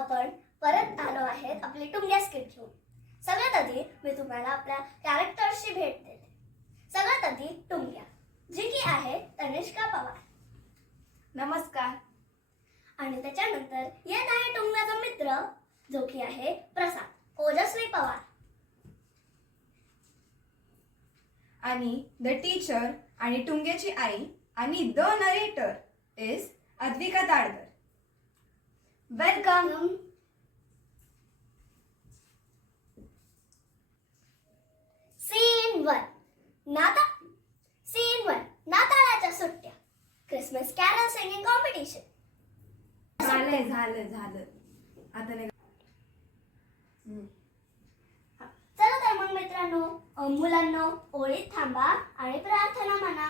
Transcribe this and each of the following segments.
आपण परत आलो आहेत आपली टुंग्या स्किट घेऊन. सगळ्यात आधी मी तुम्हाला आपल्या कॅरेक्टर्सची भेट देते. सगळ्यात आधी टुंग्या, जी की आहे तनिष्का पवार. नमस्कार. आणि त्याच्यानंतर येत आहे टुंग्याचा मित्र, जो की आहे प्रसाद ओजस्वी पवार. आणि द टीचर आणि टुंग्याची आई आणि the narrator is Advika Tadkar. Welcome. Scene 1 नाताळाच्या सुट्ट्या. Christmas carol singing competition. झालं आता नाही. चला तर मग मित्रांनो, मुलांनो, ओळीत थांबा आणि प्रार्थना म्हणा.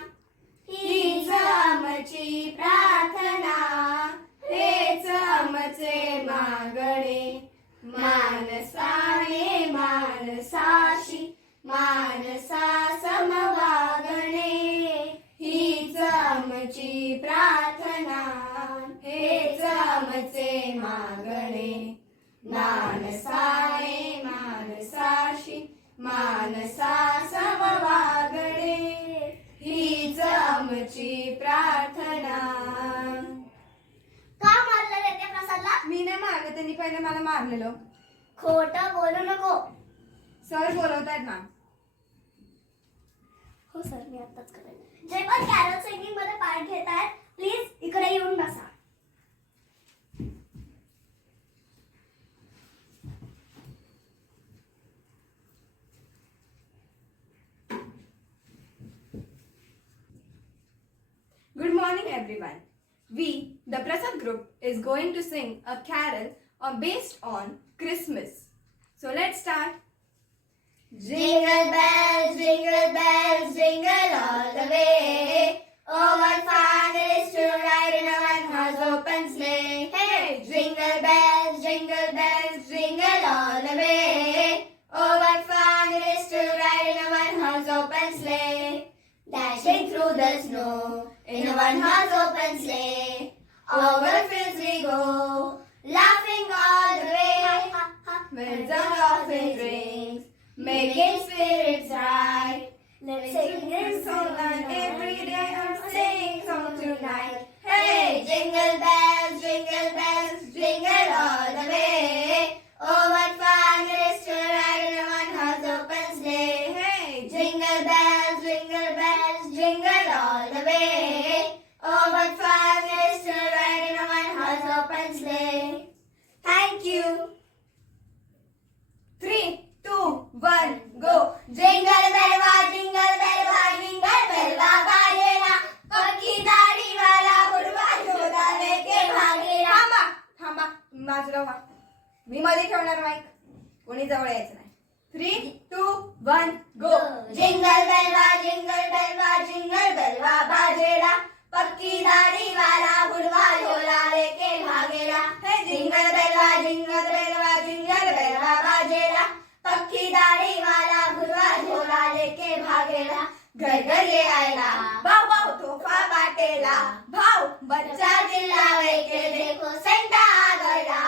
हीच आमची प्रार्थना, हेच आमचे मागणे, मानसाने मानसाशी मानसा समवागणे. हीच आमची प्रार्थना, हेच आमचे मागणे, मानसाने मानसाशी मानसा समवागणे. हीच आमची प्रार्थना. का मारलं रे त्या प्रसादला? मी नाही मारलं, त्यांनी पहिले मला मारलेलं. खोटं बोलू नको. सर बोलवतायत ना. हो सर, मी आताच करेन. जे पण कॅरल सिंगिंग मध्ये पार्ट घेत आहेत, प्लीज इकडे येऊन बसा. Good morning everyone. We, the Prasad group, is going to sing a carol based on Christmas. So let's start. Jingle bells, jingle all the way. Oh, what fun it is to ride in a one-horse open sleigh. Hey, jingle bells, jingle all the way. Oh, what fun it is to ride in a one-horse open sleigh. Dashing through the snow in a one-horse open sleigh. Over fields we go, laughing all the way. When the laughing rings, Making spirits bright. Let's sing this song and every day I'm singing song tonight. Hey, jingle bells, jingle all the way. Oh, what fun it is to ride in a one-horse open sleigh. Hey, Jingle bells, jingle all the way. Oh, what fun it is to ride in a one-horse open sleigh. thank you. 3, 2, 1, go. Jingle bell va, jingle bell va बाजेला. पक्की दाढी वाला बुडवा शोधा लेके भागेला. थांबा माझं व्हा. मी मध्ये ठेवणार माईक, कोणी जवळ यायचं नाही. 3, 2, 1, go. Jingle bell va, बाजेला. पक्की दाढी वाला बुडवा शोधा लेके भागेला. Jingle bell va, बाजेला. पक्की दाढी वाला बुडवा शोधा लेके भागेला. घर घर ये आयला, भाव भाव तोफा बाटेला. भाव बच्चा चिल्लावे के देखो सेंटा आ गया.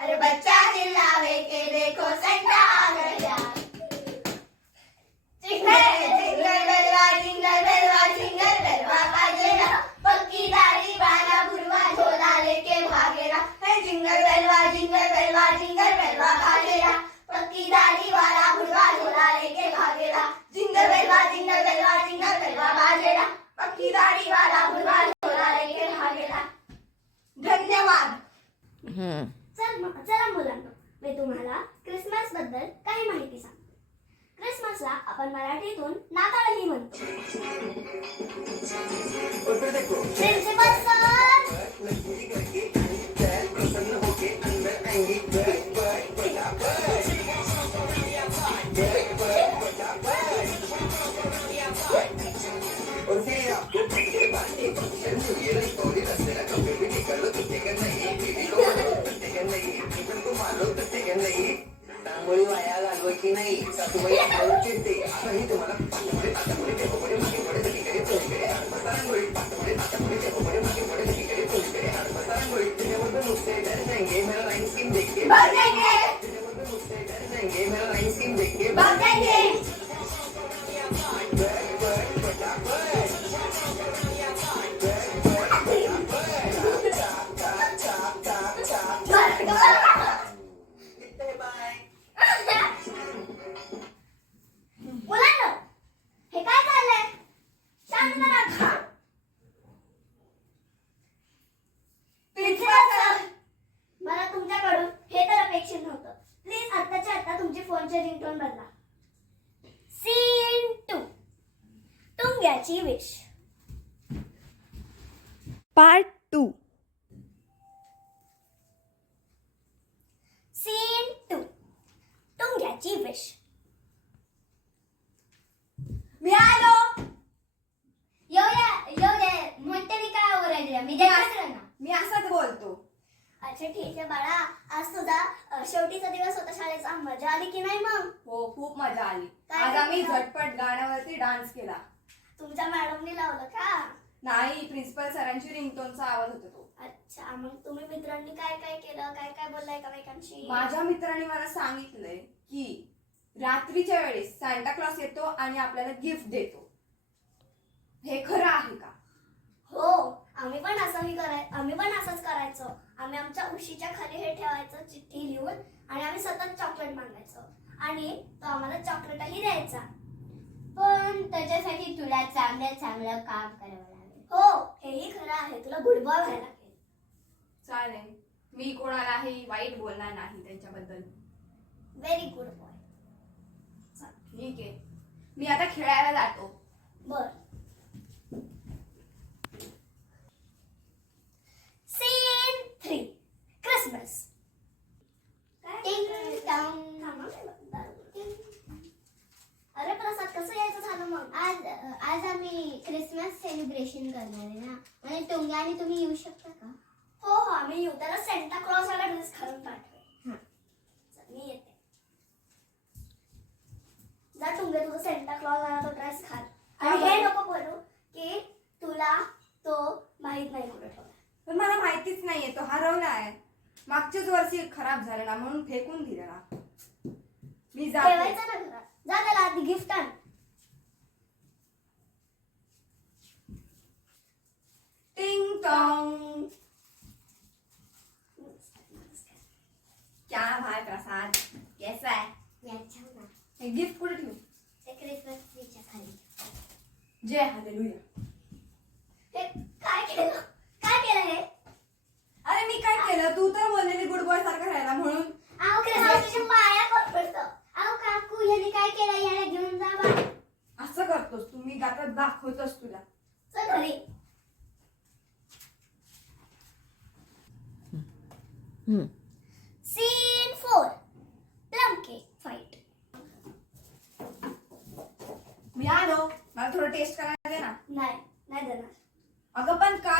अरे बच्चा चिल्लावे के देखो सेंटा आ गया. जिंगल बेल वा बाजेला. पक्की दाढ़ी वाला बुढ़वा झोला लेके भागेला. जिंगल बेल वा बाजेला. पक्की दाढ़ी वाला बुढ़वा झोला लेके भागेला. जिंगल बेल वा बाजेला. पक्की दाढ़ी वाला बुढ़वा झोला लेके भागेला. धन्यवाद. चला मुलांना, मी तुम्हाला क्रिसमस बद्दल काही माहिती सांगते. क्रिसमसला आपण मराठीतून नाताळही म्हणतो. प्रिन्सिपल सर, रांगोळी वाया घालवायची नाही. सासूबाई आपल्याला चिडते. आताही तुम्हाला पाठापुढे मागे पुढे सगळीकडे रांगोळी पाठापुढे मागे पुढे सगळीकडे रांगोळी. पे नुकसे डर जाएंगे मेरा लाइन स्कीम देख के भाग जाएंगे तुझे पे नुकसे डर जाएंगे मेरा लाइन स्कीम देख के भाग जाएंगे बाय मुलांनो हे काय चाललंय शांत राहा प्रिन्सिपल सर मला तुमच्याकडून हे तर अपेक्षित नव्हतं प्लीज आत्ताच्या आता तुमची फोनची रिंगटोन बदला सीन 2 टुंग्याची विश पार्ट 2. सीन 2 टुंग्याची विश मी आलो. येऊ दे म्हणते मी काय ओरडले मी देखाच ना मी असंच बोलतो. अच्छा ठीक आहे बाळा आज तुझा शेवटीचा दिवस होता शाळेचा मजा आली की नाही मग हो खूप मजा आली. काय आज आम्ही केलं? झटपट गाण्यावरती डान्स केला. तुमच्या मॅडमने लावलं का नाही प्रिन्सिपल सरांची रिंगटोनचा आवाज होता तो. अच्छा मग तुम्ही मित्रांनी काय काय केलं काय काय बोललाय एकमेकांशी माझ्या मित्राने मला सांगितलंय की रात्रीच्या वेळेस सांता क्लॉस येतो आणि आपल्याला गिफ्ट देतो. हे खरं आहे का? हो आम्ही पण असंच करायचो आम्ही आमच्या उशीच्या खाली हे ठेवायचं चिठ्ठी लिहून आणि आम्ही सतत चॉकलेट मागायचो आणि तो आम्हाला चॉकलेटही द्यायचा पण त्याच्यासाठी तुला चांगलं काम करावं लागेल. हो हेही खरं आहे तुला गुड बॉय व्हायला लागेल चालेल मी कोणालाही वाईट बोलणार नाही त्यांच्याबद्दल. व्हेरी गुड बॉय ठीक आहे मी आता खेळायला जातो. बर सीन 3 क्रिसमस टिंग टॉंग. अरे प्रसाद कसं यायचं झालं मग आज आम्ही क्रिसमस सेलिब्रेशन करणार आहे ना आणि टुंग्या आणि तुम्ही येऊ शकता का? हो आम्ही येऊ त्याला सेंटा क्लॉज वाला ड्रेस घालून पाठवे चल, मी येते जा टुंगे तुझा सेंटा क्लॉज वाला तो ड्रेस घाल आणि हे नको बोलू की तुला तो माहित नाही कुठे ठेवला पण मला माहितीच नाहीये तो हरवला आहे. मागच्याच वर्षी खराब झालेला म्हणून फेकून दिलेला. मी जाते. ठेवायचा ना घरात जा त्याला आधी गिफ्ट आण टिंग टॉंग. क्या भाई प्रसाद कैसा है? याच्या ना हे गिफ्ट कुठे ठेवू? ते क्रिसमस ट्रीच्या खाली. जय हालेलुया. हे काय केलं हे अरे मी काय केलं? तू तर बोललेली गुड बॉय सारखं राहायला म्हणून. अहो क्रिसमसच्या पाया कोण पडतं अहो काकू ह्याने काय केलं याला घेऊन जा बा. असं करतोस तू. मी आता दाखवतोस तुला. चल घरी सीन 4 प्लम केक फाईट मी आलो. मला थोडं टेस्ट करायला दे ना. नाही देणार अगं पण का?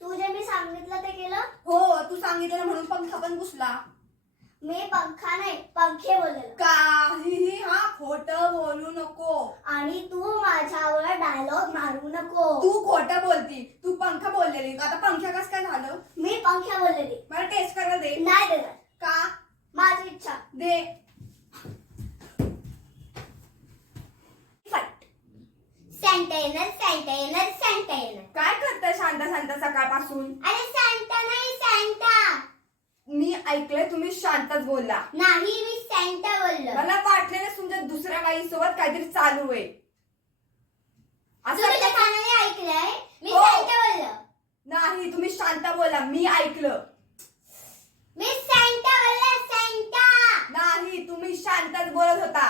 तू जे मी सांगितलं ते केलं हो तू सांगितलं म्हणून पंखा पण घुसला. मी पंखा नाही पंखे बोललेलं काहीही हा खोटं बोलू नको. आणि तू माझ्यावर डायलॉग मारू नको तू खोटं बोलती. तू पंखा बोललेली. आता पंख्या कसं काय झालं? मी पंख्या बोललेली मला टेस्ट करायला दे. नाही देणार का? माझी इच्छा दे. फाईट सॅन्टा येणार काय करताय शांत शांत सकाळपासून? अरे सॅन्टा नाही सॅन्टा मी ऐकलंय तुम्ही शांतच बोलला. नाही मी सॅन्टा बोललो. मला वाटलेलं तुमच्या दुसऱ्या बाईसोबत काहीतरी चालू आहे. असं तुझ्या कानाने ऐकलंय मी हो. सॅन्टा बोललो. नाही तुम्ही शांत बोला. मी ऐकलं. मी सॅन्टा बोललो सॅन्टा. नाही तुम्ही शांतच बोलत होता.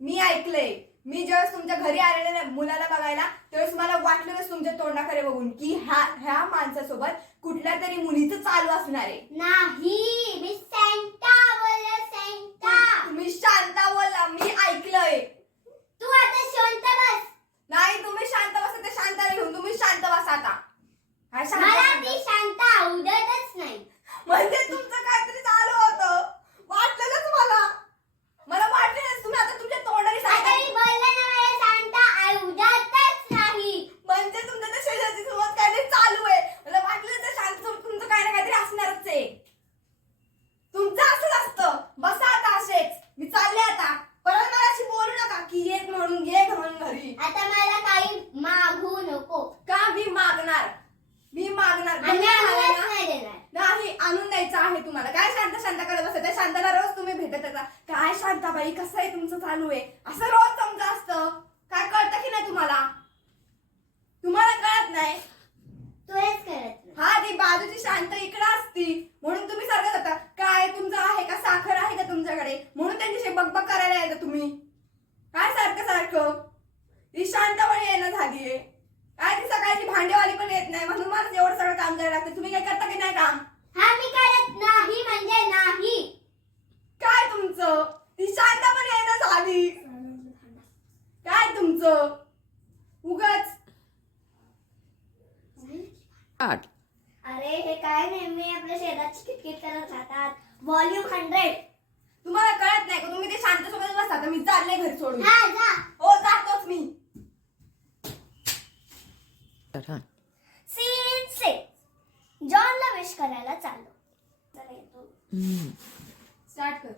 मी ऐकलंय. मी ज्यावेळेस तुमच्या घरी आलेल्या मुलाला बघायला त्यावेळेस मला वाटलं तुमच्या तोंडाकडे बघून की ह्या माणसासोबत कुठल्या तरी मुलीचं चालू असणार आहे. नाही मी सॅन्टा बोललो सॅन्टा. तुम्ही शांत बोलला. मी ऐकलंय. तू आता शांत बस. नाही तुम्ही शांत बसा. ते शांताला घेऊन तुम्ही शांत बसा आता. काय शांत मला बसा? ती शांत आवडतच नाही. म्हणजे तुमचं काहीतरी चालू होतं. वाटलेलंच मला वाटलेलंच तुम्ही आता तुमच्या तोंडाने आता सांगा. मी बोललो ना मला शांत आवडतच नाही. म्हणजे तुमच्या त्या शेजारची सोबत काहीतरी चालू आहे. मला वाटलं ते शांत आहे तुम्हाला? काय शांत शांत करत बसत? त्या शांताला रोज तुम्ही भेटत होता. काय शांताबाई कसं आहे तुमचं चालू आहे असं रोज तुमचं असतं. काय कळतं की नाही तुम्हाला? तुम्हाला कळत नाही? तू हेच करत नाही. हा ती बाजूची शांत इकडे असती म्हणून तुम्ही सारखं जाता. काय तुमचं आहे का? साखर आहे का तुमच्याकडे? म्हणून त्यांच्याशी बकबक करायला येतं तुम्ही. काय सारखं सारखं? ती शांत पण येणं झालीये. काय ती सकाळची भांडेवाली पण येत नाही म्हणून मला एवढं सगळं काम करायला लागतं. तुम्ही काय करता की नाही काम? हा मी करत नाही म्हणजे नाही. काय तुमचं? ती शांत पण येणं झाली. काय तुमचं? उगाच अरे हे काय नेहमी आपल्या शेजारची किटकिट करत राहतात. व्हॉल्यूम 100. तुम्हाला कळत नाही का? तुम्ही ते शांत सोबत बसता तर मी चालले घरी सोडून. हा जा. हो जातोच मी. सीन 6. जॉनला विश करायला चाललो. चला येतो. स्टार्ट कर.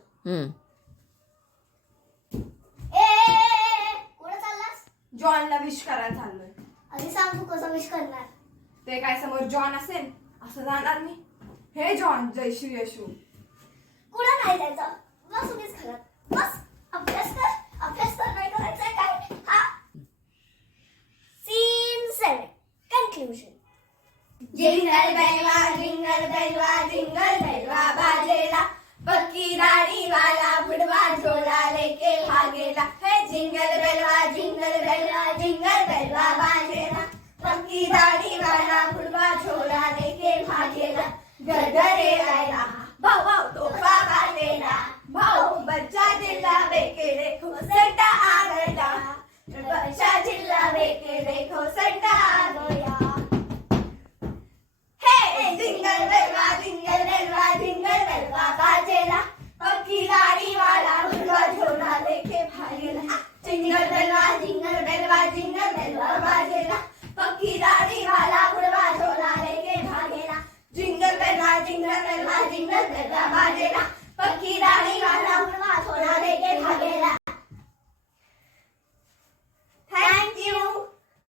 कुठे चाललास? जॉनला विश करायला चाललोय. अरे सांग तू कसं विश करणार? ते काय समोर जॉन असेल असं जाणार मी. हे जॉन जय श्री येशू. कुठं नाही जायचं. बस उगीच घरात. बस अभ्यास कर नाही करायचंय काय? हा. सीन 7. कन्क्लुजन. जिंगल बेलवा जिंगल बेलवा जिंगल बेलवा बाजेला, पक्की दाढ़ी वाला बुढ़वा झोला लेके भागेला. हे जिंगल बेलवा जिंगल बेलवा बाजेला, पक्की दाढ़ी वाला बुढ़वा झोला लेके भागेला. गरगरे लायला भाऊ भाऊ तोफा बाजेला, भाऊ बच्चा जिल्लावे के देखो संता आ गया, बच्चा जिल्लावे के देखो संता आ गया. जिंगल बेलवा बाजेला, पक्की दाढ़ी वाला बुढ़वा झोला लेके भागेला. जिंगल बेलवा बाजेला, पक्की दाढ़ी वाला बुढ़वा झोला लेके भागेला. जिंगल बेलवा बाजेला, पक्की दाढ़ी